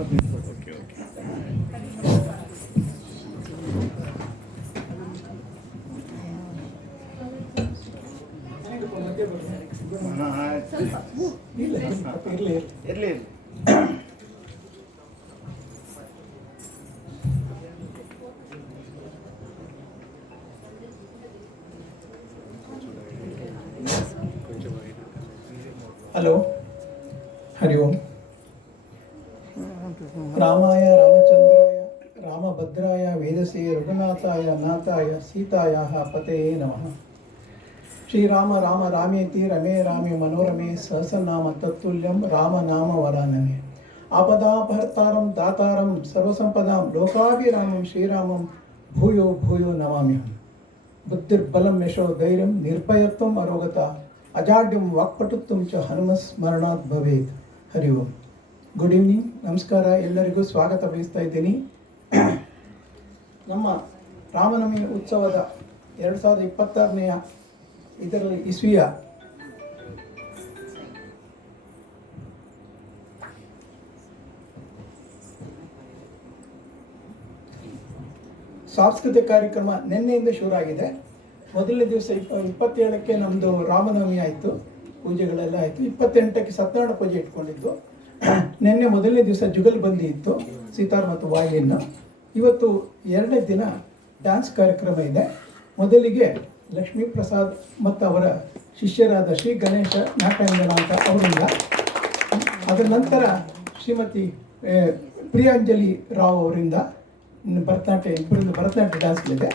Okay okay. ಇರಲಿ. Hello, ಹರಿ ಓಂ. ರಾಮಾಯ ರಾಮಚಂದ್ರಾಯ ರಾಮಭದ್ರಾಯ ವೇದಸೇ ರಘುನಾಥಾಯ ನಾಥಾಯ ಸೀತಾಯ ಪತಯೇ ನಮಃ. ಶ್ರೀರಾಮ ರಾಮ ರಾಮೇತಿ ರಮೇ ರಾಮೇ ಮನೋರಮೆ ಸಹಸ್ರನಾಮ ತತ್ತುಲ್ಯಂ ರಾಮನಾಮ ವರಾನನೆ. ಆಪದಾಪಹರ್ತಾರಂ ದಾತಾರಂ ಸರ್ವಸಂಪದಾಂ ಲೋಕಾಭಿರಾಮಂ ಶ್ರೀರಾಮಂ ಭೂಯೋ ಭೂಯೋ ನಮಾಮ್ಯಹಂ. ಬುದ್ಧಿರ್ಬಲಂ ಯಶೋ ಧೈರ್ಯಂ ನಿರ್ಭಯತ್ವಂ ಅರೋಗತ ಅಜಾಡ್ಯಂ ವಾಕ್ಪಟುತ್ವಂ ಚ ಹನುಮಸ್ಮರಣಾತ್ ಭವೇತ್. ಹರಿ ಓಂ. ಗುಡ್ ಈವ್ನಿಂಗ್, ನಮಸ್ಕಾರ. ಎಲ್ಲರಿಗೂ ಸ್ವಾಗತ ಬಯಸ್ತಾ ಇದ್ದೀನಿ. ನಮ್ಮ ರಾಮನವಮಿ ಉತ್ಸವದ 2026ನೇ ಇದರಲ್ಲಿ ಇಸ್ವಿಯ ಸಾಂಸ್ಕೃತಿಕ ಕಾರ್ಯಕ್ರಮ ನಿನ್ನೆಯಿಂದ ಶುರುವಾಗಿದೆ. ಮೊದಲನೇ ದಿವಸ 27ಕ್ಕೆ ನಮ್ಮದು ರಾಮನವಮಿ ಆಯಿತು, ಪೂಜೆಗಳೆಲ್ಲ ಆಯಿತು. 28ಕ್ಕೆ ಸತ್ಯನಾರಾಯಣ ಪೂಜೆ ಇಟ್ಕೊಂಡಿದ್ದು. ನಿನ್ನೆ ಮೊದಲನೇ ದಿವಸ ಜುಗಲ್ಬಂದಿ ಇತ್ತು, ಸೀತಾರ್ ಮತ್ತು ವಾಯಿಯನ್ನು. ಇವತ್ತು 2ನೇ ದಿನ ಡ್ಯಾನ್ಸ್ ಕಾರ್ಯಕ್ರಮ ಇದೆ. ಮೊದಲಿಗೆ ಲಕ್ಷ್ಮೀ ಪ್ರಸಾದ್ ಮತ್ತು ಅವರ ಶಿಷ್ಯರಾದ ಶ್ರೀ ಗಣೇಶ ನಾಟ್ಯಾಂಗಣ ಅಂತ ಅವರಿಂದ, ಅದರ ನಂತರ ಶ್ರೀಮತಿ ಪ್ರಿಯಾಂಜಲಿ ರಾವ್ ಅವರಿಂದ ಭರತನಾಟ್ಯ, ಇಬ್ಬರಿಂದ ಭರತನಾಟ್ಯ ಡ್ಯಾನ್ಸ್ ಇದೆ.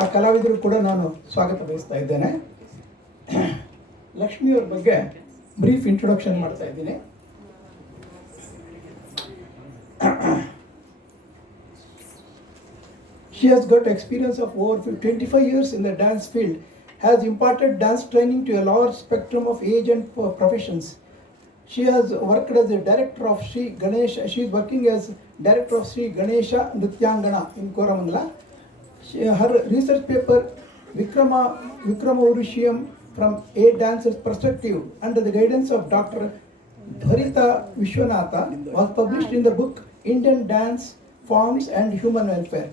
ಆ ಕಲಾವಿದರು ಕೂಡ ನಾನು ಸ್ವಾಗತ ಬಯಸ್ತಾ ಇದ್ದೇನೆ. ಲಕ್ಷ್ಮಿಯವ್ರ ಬಗ್ಗೆ ಬ್ರೀಫ್ ಇಂಟ್ರೊಡಕ್ಷನ್ ಮಾಡ್ತಾ ಇದ್ದೀನಿ. She has got experience of over 25 years in the dance field, has imparted dance training to a large spectrum of age and professions. She has worked as a director of Sri Ganesha. She is working as director of Sri Ganesha Nrityangana in Koramangala. Her research paper Vikrama Urushyam from a dancer's perspective under the guidance of Dr. Dharita Vishwanatha was published in the book Indian Dance Forms and Human Welfare.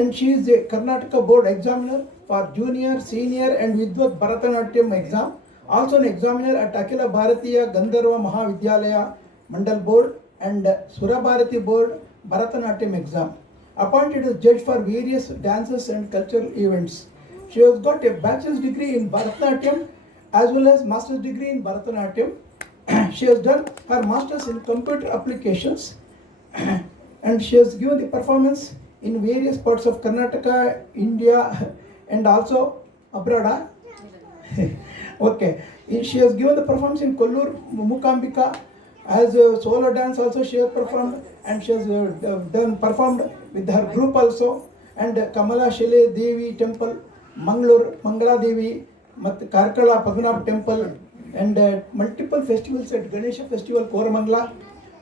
And she is a Karnataka board examiner for junior, senior and Vidvat Bharatanatyam exam. Also an examiner at Akhila Bharatiya Gandharva Mahavidyalaya Mandal board and Surabharati board Bharatanatyam exam. Appointed as judge for various dances and cultural events. She has got a bachelor's degree in Bharatanatyam as well as master's degree in Bharatanatyam. She has done her master's in computer applications and she has given the performance in various parts of Karnataka, India and also abroad. Okay, she has given the performance in Kollur, Mukambika as a solo dance also she has performed, and she has performed with her group also, and Kamala Shile Devi temple, Mangala Devi, Karkala Padmanabh temple, and multiple festivals at Ganesha festival Koramangala,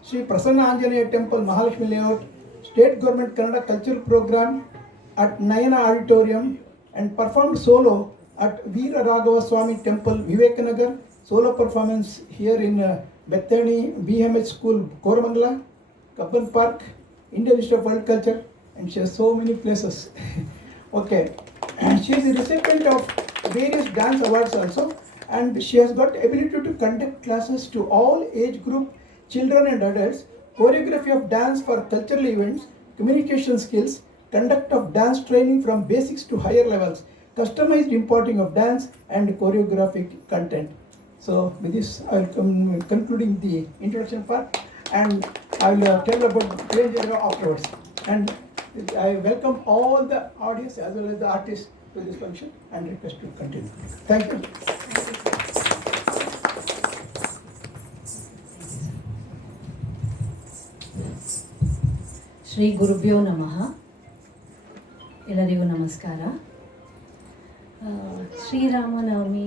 Sri Prasanna Anjaneya temple, Mahalakshmi layout, State Government Kannada Cultural Program at Nayana Auditorium, and performed solo at Veera Raghava Swami Temple, Vivekanagar, solo performance here in Bethany BMH School, Koramangala, Kabban Park, Indian Institute of World Culture, and she has so many places. Okay, and she is a recipient of various dance awards also, and she has got ability to conduct classes to all age group, children and adults, choreography of dance for cultural events, communication skills, conduct of dance training from basics to higher levels, customized importing of dance and choreographic content. So with this I will concluding the introduction part, and I will tell about Priyanjali afterwards. And I welcome all the audience as well as the artists to this function and request to continue. Thank you. Shri ಗುರುಭ್ಯೋ ನಮಃ. ಎಲ್ಲರಿಗೂ ನಮಸ್ಕಾರ. ಶ್ರೀರಾಮನವಮಿ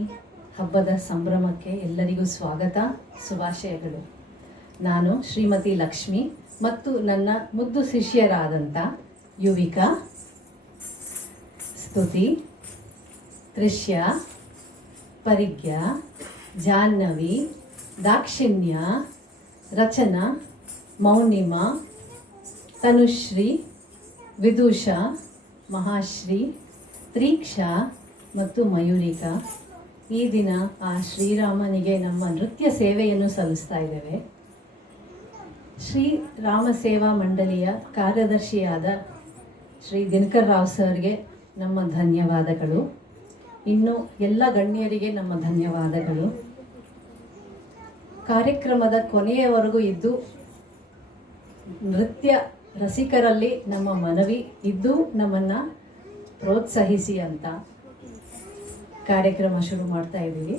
ಹಬ್ಬದ ಸಂಭ್ರಮಕ್ಕೆ ಎಲ್ಲರಿಗೂ ಸ್ವಾಗತ, ಶುಭಾಶಯಗಳು. ನಾನು ಶ್ರೀಮತಿ ಲಕ್ಷ್ಮಿ ಮತ್ತು ನನ್ನ ಮುದ್ದು ಶಿಷ್ಯರಾದಂಥ ಯುವಿಕಾ, ಸ್ತುತಿ, ತ್ರಿಷ್ಯ, ಪರಿಜ್ಞಾ, ಜಾಹ್ನವಿ, ದಾಕ್ಷಿಣ್ಯ, ರಚನಾ, ಮೌನಿಮಾ, ತನುಶ್ರೀ, ವಿದೂಷಾ, ಮಹಾಶ್ರೀ, ತ್ರೀಕ್ಷಾ ಮತ್ತು ಮಯೂರಿಕಾ. ಈ ದಿನ ಆ ಶ್ರೀರಾಮನಿಗೆ ನಮ್ಮ ನೃತ್ಯ ಸೇವೆಯನ್ನು ಸಲ್ಲಿಸ್ತಾ ಇದ್ದೇವೆ. ಶ್ರೀರಾಮ ಸೇವಾ ಮಂಡಳಿಯ ಕಾರ್ಯದರ್ಶಿಯಾದ ಶ್ರೀ ದಿನಕರ್ ರಾವ್ ಸರ್ಗೆ ನಮ್ಮ ಧನ್ಯವಾದಗಳು. ಇನ್ನು ಎಲ್ಲ ಗಣ್ಯರಿಗೆ ನಮ್ಮ ಧನ್ಯವಾದಗಳು. ಕಾರ್ಯಕ್ರಮದ ಕೊನೆಯವರೆಗೂ ಇದ್ದು ನೃತ್ಯ ರಸಿಕರಲ್ಲಿ ನಮ್ಮ ಮನವಿ ಇದ್ದು ನಮ್ಮನ್ನು ಪ್ರೋತ್ಸಾಹಿಸಿ ಅಂತ ಕಾರ್ಯಕ್ರಮ ಶುರು ಮಾಡ್ತಾ ಇದ್ದೀವಿ.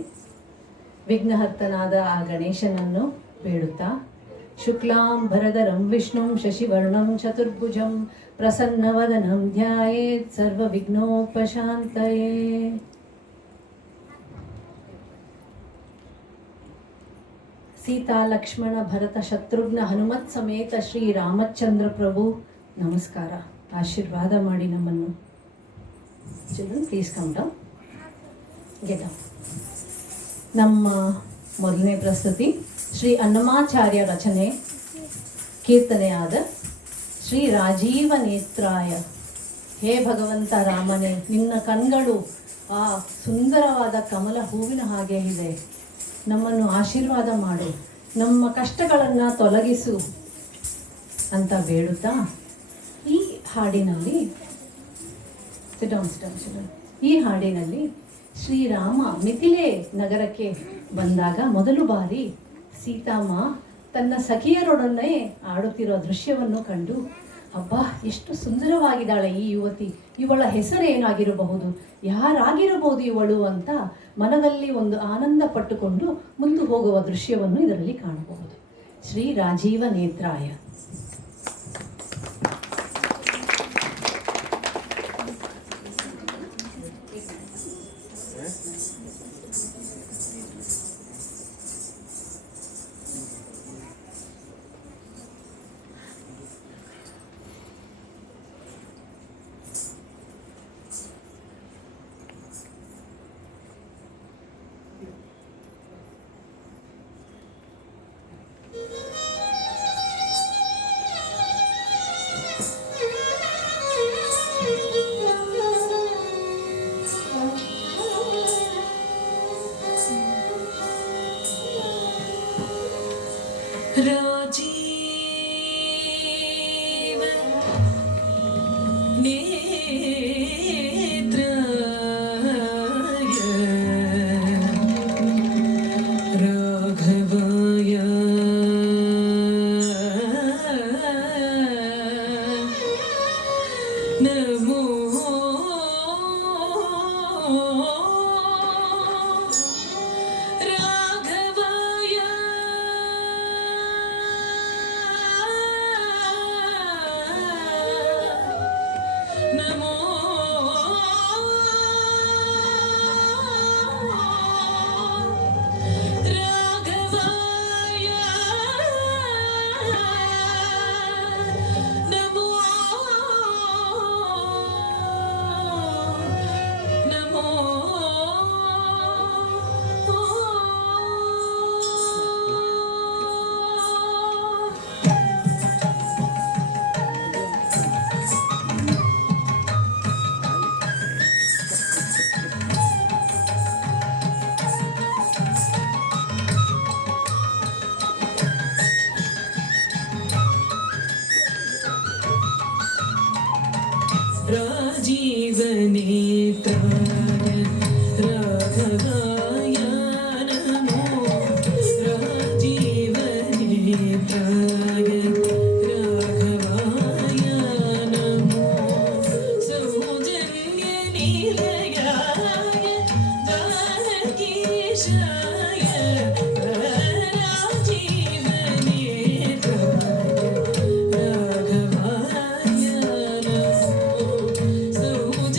ವಿಘ್ನಹರ್ತನಾದ ಆ ಗಣೇಶನನ್ನು ಬೇಡುತ್ತಾ, ಶುಕ್ಲಾಂ ಭರಧರಂ ವಿಷ್ಣುಂ ಶಶಿವರ್ಣಂ ಚತುರ್ಭುಜಂ ಪ್ರಸನ್ನವದನಂ ಧ್ಯಾಯೇತ್ ಸರ್ವವಿಘ್ನೋಪಶಾಂತಯೇ. ಸೀತಾ ಲಕ್ಷ್ಮಣ ಭರತ ಶತ್ರುಘ್ನ ಹನುಮತ್ ಸಮೇತ ಶ್ರೀ ರಾಮಚಂದ್ರ ಪ್ರಭು ನಮಸ್ಕಾರ. ಆಶೀರ್ವಾದ ಮಾಡಿ ನಮ್ಮನ್ನು. Children please come down, get down. ನಮ್ಮ ಮೊದಲನೇ ಪ್ರಸ್ತುತಿ ಶ್ರೀ ಅನ್ನಮಾಚಾರ್ಯ ರಚನೆ ಕೀರ್ತನೆಯಾದ ಶ್ರೀ ರಾಜೀವ ನೇತ್ರಾಯ. ಹೇ ಭಗವಂತ ರಾಮನೇ, ನಿನ್ನ ಕಣ್ಗಳು ಆ ಸುಂದರವಾದ ಕಮಲ ಹೂವಿನ ಹಾಗೆ ಇದೆ. ನಮ್ಮನ್ನು ಆಶೀರ್ವಾದ ಮಾಡು, ನಮ್ಮ ಕಷ್ಟಗಳನ್ನು ತೊಲಗಿಸು ಅಂತ ಬೇಡುತ್ತಾ ಈ ಹಾಡಿನಲ್ಲಿ ಶ್ರೀರಾಮ ಮಿಥಿಲೆ ನಗರಕ್ಕೆ ಬಂದಾಗ ಮೊದಲು ಬಾರಿ ಸೀತಾಮ್ಮ ತನ್ನ ಸಖಿಯರೊಡನೆ ಆಡುತ್ತಿರೋ ದೃಶ್ಯವನ್ನು ಕಂಡು, ಅಬ್ಬಾ ಎಷ್ಟು ಸುಂದರವಾಗಿದ್ದಾಳೆ ಈ ಯುವತಿ, ಇವಳ ಹೆಸರೇನಾಗಿರಬಹುದು, ಯಾರಾಗಿರಬಹುದು ಇವಳು ಅಂತ ಮನದಲ್ಲಿ ಒಂದು ಆನಂದ ಪಟ್ಟುಕೊಂಡು ಮುಂದೆ ಹೋಗುವ ದೃಶ್ಯವನ್ನು ಇದರಲ್ಲಿ ಕಾಣಬಹುದು. ಶ್ರೀ ರಾಜೀವ ನೇತ್ರಾಯ. राजीव नेत्राय राघवाय नमो राजीवनेत्राय राघवाय नमो राजीवनेत्राय राघवाय नमो सौजन्यनिलयाय जानकीशाय राघवाय नमो सौजन्यनिलयाय